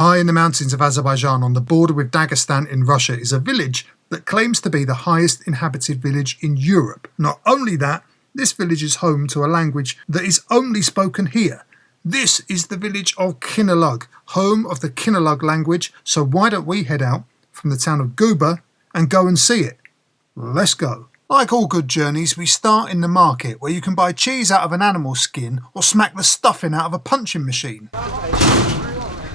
High in the mountains of Azerbaijan on the border with Dagestan in Russia is a village that claims to be the highest inhabited village in Europe. Not only that, this village is home to a language that is only spoken here. This is the village of Khinalug, home of the Khinalug language, so why don't we head out from the town of Guba and go and see it? Let's go. Like all good journeys, we start in the market where you can buy cheese out of an animal skin or smack the stuffing out of a punching machine.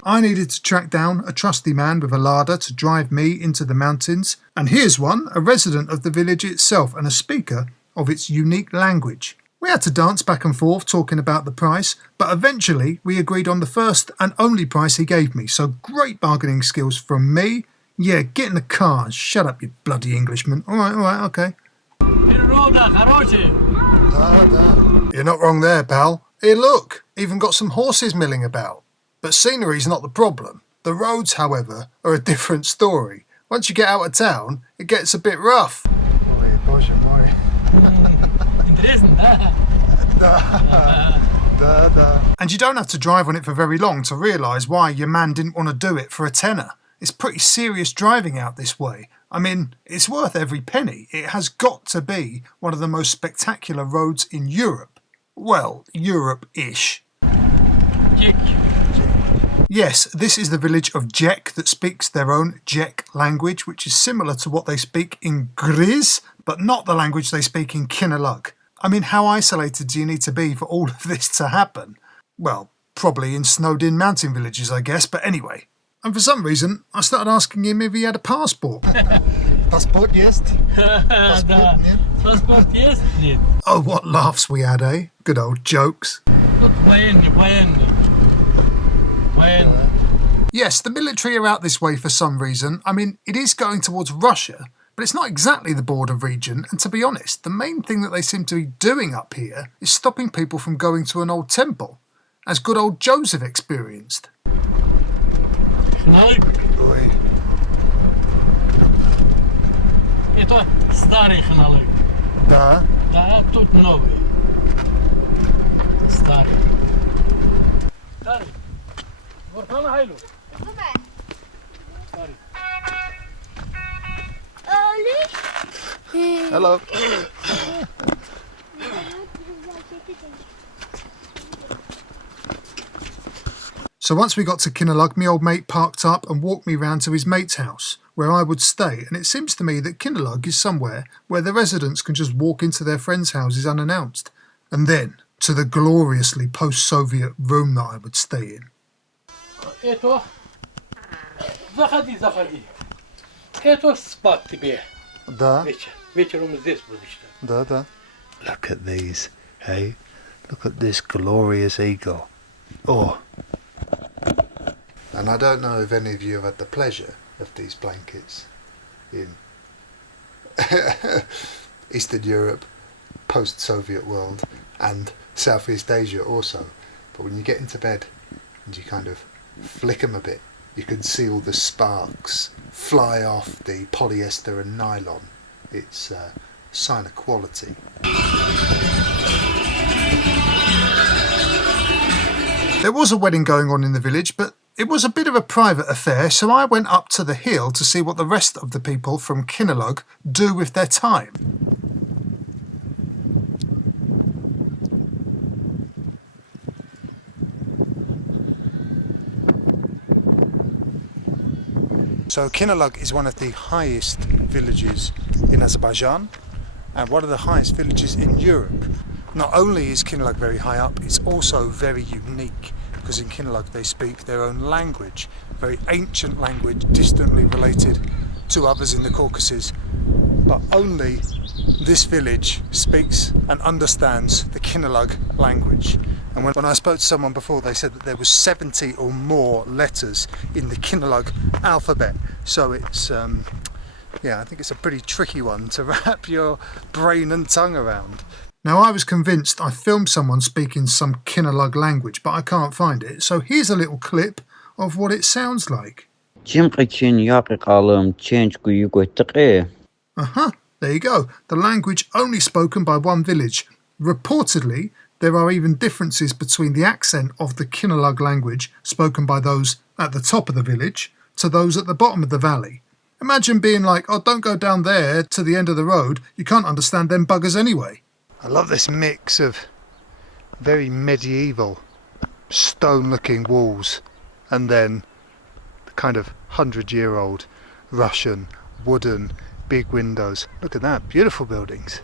I needed to track down a trusty man with a larder to drive me into the mountains, and here's one, a resident of the village itself and a speaker of its unique language. We had to dance back and forth talking about the price, but eventually we agreed on the first and only price he gave me, so great bargaining skills from me. Yeah, get in the car and shut up, you bloody Englishman. Alright, okay. You're not wrong there, pal. Here, look, even got some horses milling about. But scenery's not the problem. The roads, however, are a different story. Once you get out of town, it gets a bit rough. And you don't have to drive on it for very long to realise why your man didn't want to do it for a tenner. It's pretty serious driving out this way. I mean, it's worth every penny. It has got to be one of the most spectacular roads in Europe. Well, Europe-ish. Yes, this is the village of Jek that speaks their own Jek language, which is similar to what they speak in Gryz, but not the language they speak in Khinalug. I mean, how isolated do you need to be for all of this to happen? Well, probably in snowed-in mountain villages, I guess, but anyway. And for some reason, I started asking him if he had a passport. Passport, yes. Passport, yes. Oh, what laughs we had, eh? Good old jokes. Yes, the military are out this way for some reason. I mean, it is going towards Russia, but it's not exactly the border region, and to be honest, the main thing that they seem to be doing up here is stopping people from going to an old temple, as good old Joseph experienced. Это старый Khinalug. Да. Да, тут новый. Старый. Старый. Вархана хайлу. Старый. Hello. So once we got to Khinalug, my old mate parked up and walked me round to his mate's house, where I would stay, and it seems to me that Khinalug is somewhere where the residents can just walk into their friends' houses unannounced. And then, to the gloriously post-Soviet room that I would stay in. Это заходи. Это спать тебе. Да. Вечером здесь будешь. Да. Look at these, hey? Look at this glorious eagle. Oh. And I don't know if any of you have had the pleasure of these blankets in Eastern Europe, post-Soviet world, and Southeast Asia also. But when you get into bed and you kind of flick them a bit, you can see all the sparks fly off the polyester and nylon. It's a sign of quality. There was a wedding going on in the village, but it was a bit of a private affair, so I went up to the hill to see what the rest of the people from Khinalug do with their time. So Khinalug is one of the highest villages in Azerbaijan and one of the highest villages in Europe. Not only is Khinalug very high up, it's also very unique because in Khinalug they speak their own language, very ancient language, distantly related to others in the Caucasus, but only this village speaks and understands the Khinalug language. And when I spoke to someone before, they said that there was 70 or more letters in the Khinalug alphabet. So it's, I think it's a pretty tricky one to wrap your brain and tongue around. Now, I was convinced I filmed someone speaking some Khinalug language, but I can't find it. So here's a little clip of what it sounds like. There you go. The language only spoken by one village. Reportedly, there are even differences between the accent of the Khinalug language spoken by those at the top of the village to those at the bottom of the valley. Imagine being like, oh, don't go down there to the end of the road, you can't understand them buggers anyway. I love this mix of very medieval stone looking walls and then the kind of 100-year-old Russian wooden big windows. Look at that, beautiful buildings.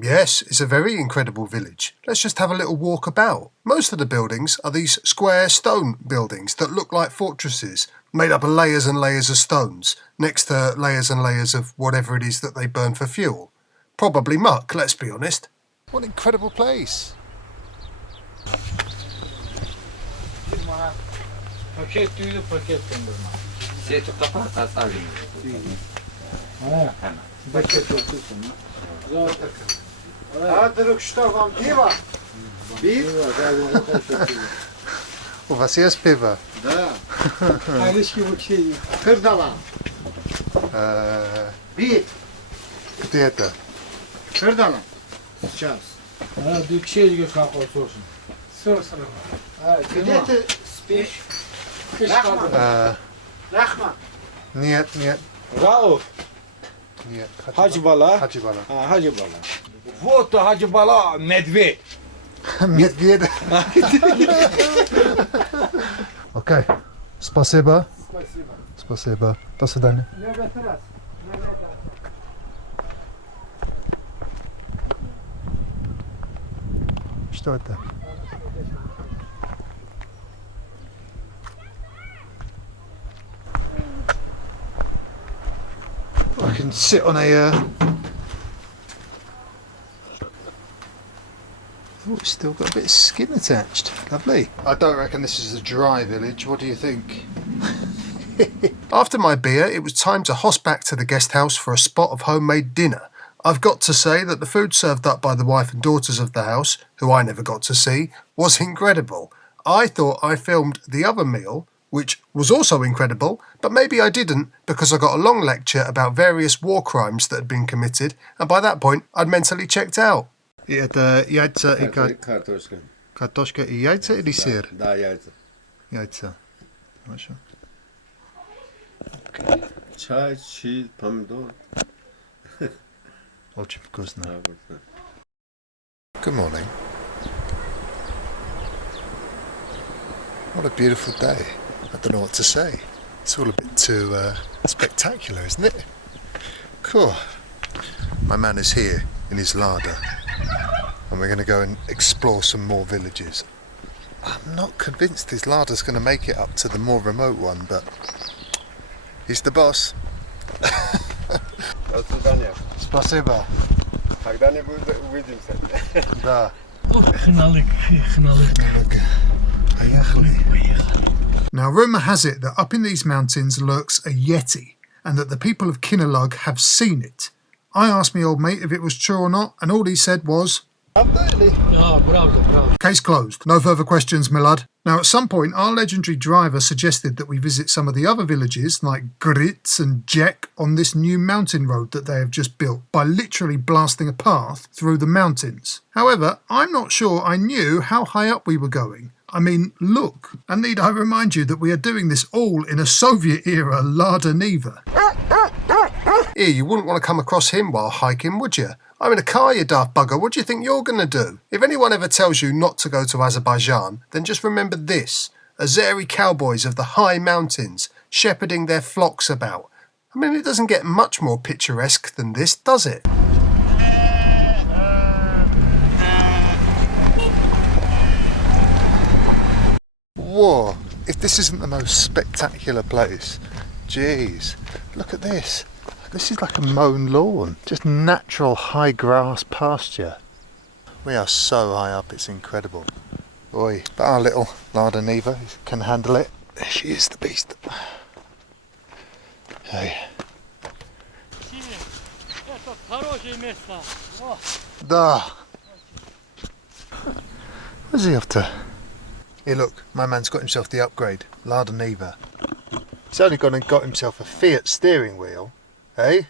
Yes, it's a very incredible village. Let's just have a little walk about. Most of the buildings are these square stone buildings that look like fortresses, made up of layers and layers of stones, next to layers and layers of whatever it is that they burn for fuel. Probably muck, let's be honest. What an incredible place. U was jest piwa? Да. Kırdalan. Bir. Gdzie это? Kırdalan. Сейчас. Где ты спишь? Лахма. Лахма. Нет, нет, Rauf, нет. Hacı Bala. Hacı Bala. Ha, Hacı Bala. Вот Hacı Bala, medved. Медведь. Окей. Спасибо. Спасибо. Спасибо. До свидания. Что это? I can sit on a. Oh, it's still got a bit of skin attached. Lovely. I don't reckon this is a dry village. What do you think? After my beer, it was time to hoss back to the guest house for a spot of homemade dinner. I've got to say that the food served up by the wife and daughters of the house, who I never got to see, was incredible. I thought I filmed the other meal, which was also incredible, but maybe I didn't because I got a long lecture about various war crimes that had been committed, and by that point I'd mentally checked out. И это яйца и Картошка. картошка и яйца или сыр? Да, яйца. Яйца. Хорошо. Чай, чиз, помидор. Очень вкусно. Да, вот так. Good morning. What a beautiful day. I don't know what to say. It's all a bit too spectacular, isn't it? Cool. My man is here in his larder and we're going to go and explore some more villages. I'm not convinced his larder's going to make it up to the more remote one, but he's the boss. До свидания. Спасибо. Когда-нибудь увидимся. Да. Khinalug. Поехали. Now, rumour has it that up in these mountains lurks a Yeti, and that the people of Khinalug have seen it. I asked my old mate if it was true or not, and all he said was, Ja, bravo. case closed. No further questions, my lad. Now, at some point, our legendary driver suggested that we visit some of the other villages, like Gritz and Jek, on this new mountain road that they have just built, by literally blasting a path through the mountains. However, I'm not sure I knew how high up we were going. I mean, look. And need I remind you that we are doing this all in a Soviet-era Lada Niva. Here, you wouldn't want to come across him while hiking, would you? I'm in a car, you daft bugger. What do you think you're going to do? If anyone ever tells you not to go to Azerbaijan, then just remember this. Azeri cowboys of the high mountains, shepherding their flocks about. I mean, it doesn't get much more picturesque than this, does it? Whoa, if this isn't the most spectacular place, jeez, look at this. This is like a mown lawn, just natural high grass pasture. We are so high up, it's incredible. Oi, but our little Lada Niva can handle it. There she is, the beast. Hey. Da. Where's he off to? Here, look, my man's got himself the upgrade, Lada Niva. He's only gone and got himself a Fiat steering wheel, eh?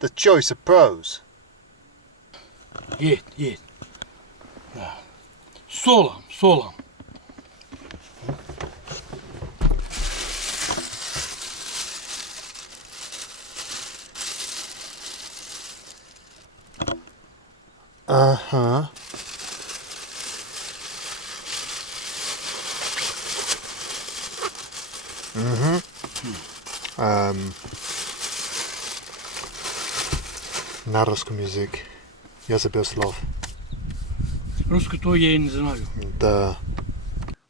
The choice of pros. Git. Solam. Uh-huh. На русском языке. Я забыл слов. Русскую я не знаю. Да.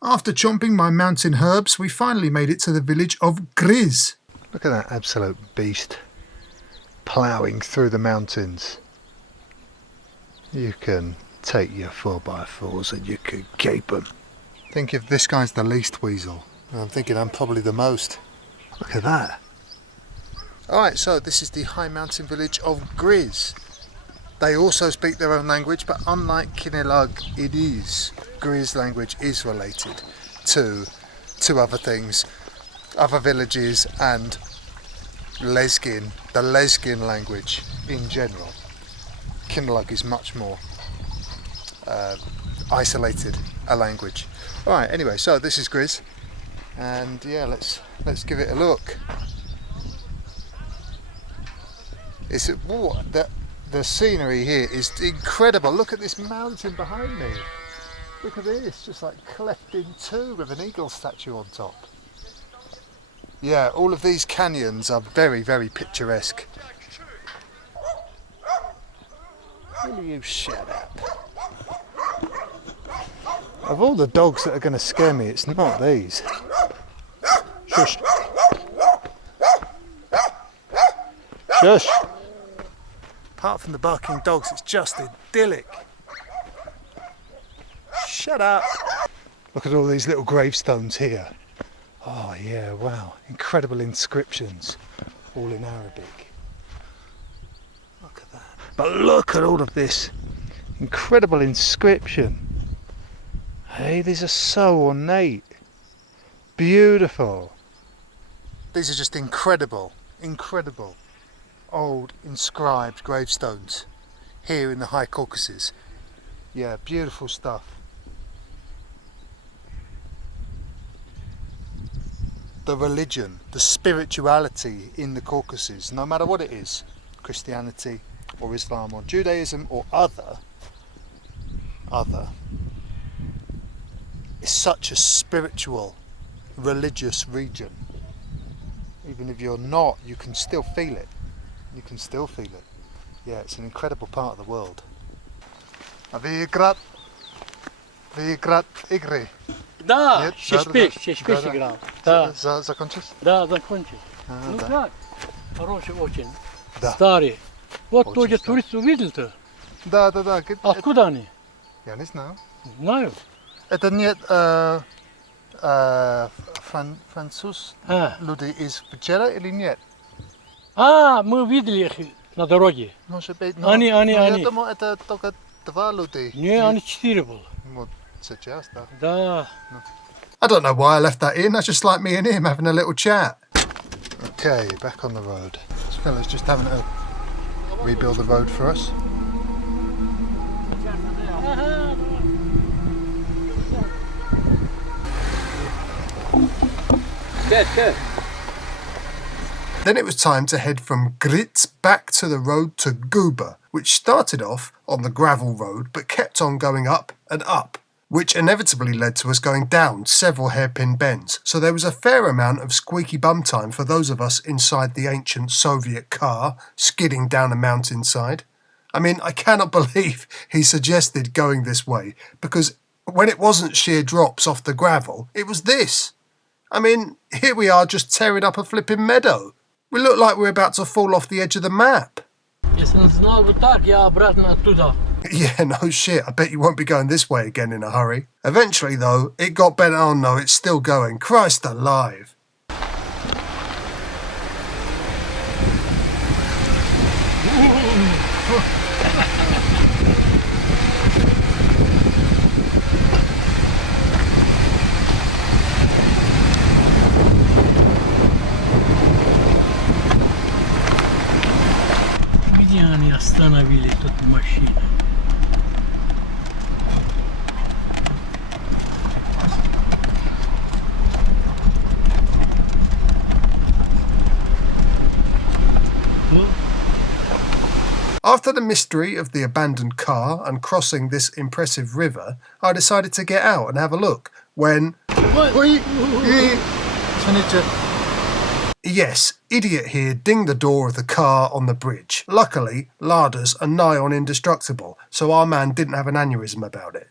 After chomping my mountain herbs, we finally made it to the village of Griz. Look at that absolute beast. Ploughing through the mountains. You can take your 4x4s and you can keep them. Think if this guy's the least weasel. I'm thinking I'm probably the most. Look at that. Alright, so this is the high mountain village of Griz. They also speak their own language, but unlike Khinalug, it is. Griz language is related to other things, other villages, and Lesgin, the Lesgin language in general. Khinalug is much more isolated a language. Alright, anyway, so this is Griz, and yeah, let's give it a look. It's the scenery here is incredible. Look at this mountain behind me. Look at this, just like cleft in two with an eagle statue on top. Yeah, all of these canyons are very, very picturesque. Will you shut up? Of all the dogs that are going to scare me, it's not these. Shush. Shush. Apart from the barking dogs, it's just idyllic. Shut up. Look at all these little gravestones here. Oh yeah, wow. Incredible inscriptions, all in Arabic. Look at that. But look at all of this incredible inscription. Hey, these are so ornate. Beautiful. These are just incredible, incredible old inscribed gravestones here in the High Caucasus. Yeah, beautiful stuff. The religion, the spirituality in the Caucasus, no matter what it is, Christianity or Islam or Judaism or other, is such a spiritual, religious region. Even if you're not, you can still feel it. You can still feel it. Yeah, it's an incredible part of the world. Выиграть игры. Да, Нет, шесть да. играл. Да, Закончил? да, закончил. А, да. Да, хороший очень. Да. Старый. Вот Очень тоже старый. турист увидел-то. Да. Откуда они? Я не знаю. Знаю. Это нет француз А. люди из Печера или нет? Мы видели их на дороге. Может быть, Они. Я думаю, это только два людей. Не, они 4 было. Вот сейчас, да. Да. I don't know why I left that in. I just like me and him having a little chat. Okay, back on the road. This fella's just having to rebuild the road for us. Good. Then it was time to head from Gritz back to the road to Guba, which started off on the gravel road but kept on going up and up, which inevitably led to us going down several hairpin bends, so there was a fair amount of squeaky bum time for those of us inside the ancient Soviet car, skidding down a mountainside. I mean, I cannot believe he suggested going this way, because when it wasn't sheer drops off the gravel, it was this. I mean, here we are just tearing up a flipping meadow. We look like we're about to fall off the edge of the map. Если он знал бы так, я обратно оттуда. Yeah, no shit. I bet you won't be going this way again in a hurry. Eventually, though, it got better. Oh no, it's still going. Christ alive. Где они остановили тут машину? After the mystery of the abandoned car and crossing this impressive river, I decided to get out and have a look when... Yes, idiot here dinged the door of the car on the bridge. Luckily, larders are nigh on indestructible, so our man didn't have an aneurysm about it.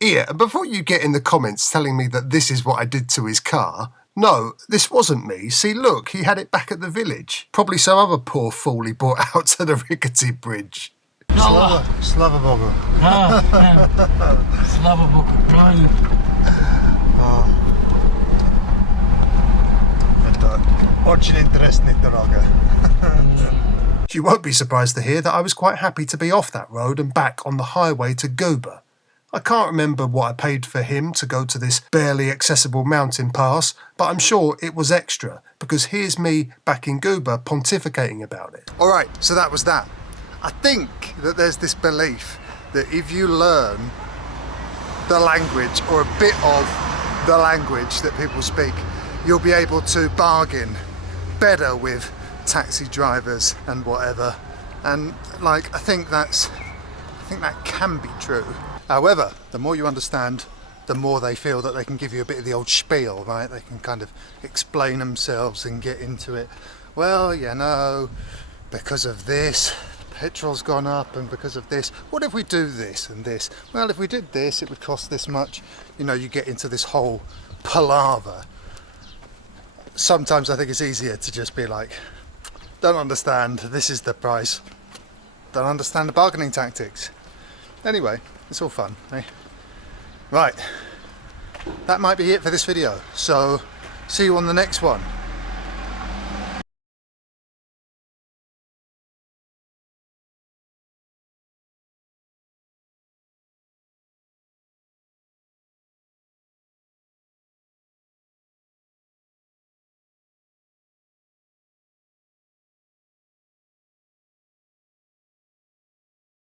Yeah, and before you get in the comments telling me that this is what I did to his car, no, this wasn't me. See, look, he had it back at the village. Probably some other poor fool he brought out to the rickety bridge. Slava Bogu. Slava Bogu, правильно. Очень интересная дорога. You won't be surprised to hear that I was quite happy to be off that road and back on the highway to Guba. I can't remember what I paid for him to go to this barely accessible mountain pass, but I'm sure it was extra, because here's me back in Guba pontificating about it. Alright, so that was that. I think that there's this belief that if you learn the language or a bit of the language that people speak, you'll be able to bargain better with taxi drivers and whatever. And like, I think that can be true. However, the more you understand, the more they feel that they can give you a bit of the old spiel, right? They can kind of explain themselves and get into it. Well, you know, because of this, petrol's gone up, and because of this, what if we do this and this? Well, if we did this, it would cost this much. You know, you get into this whole palaver. Sometimes I think it's easier to just be like, don't understand, this is the price. Don't understand the bargaining tactics. Anyway, it's all fun, eh? Right, that might be it for this video, so see you on the next one.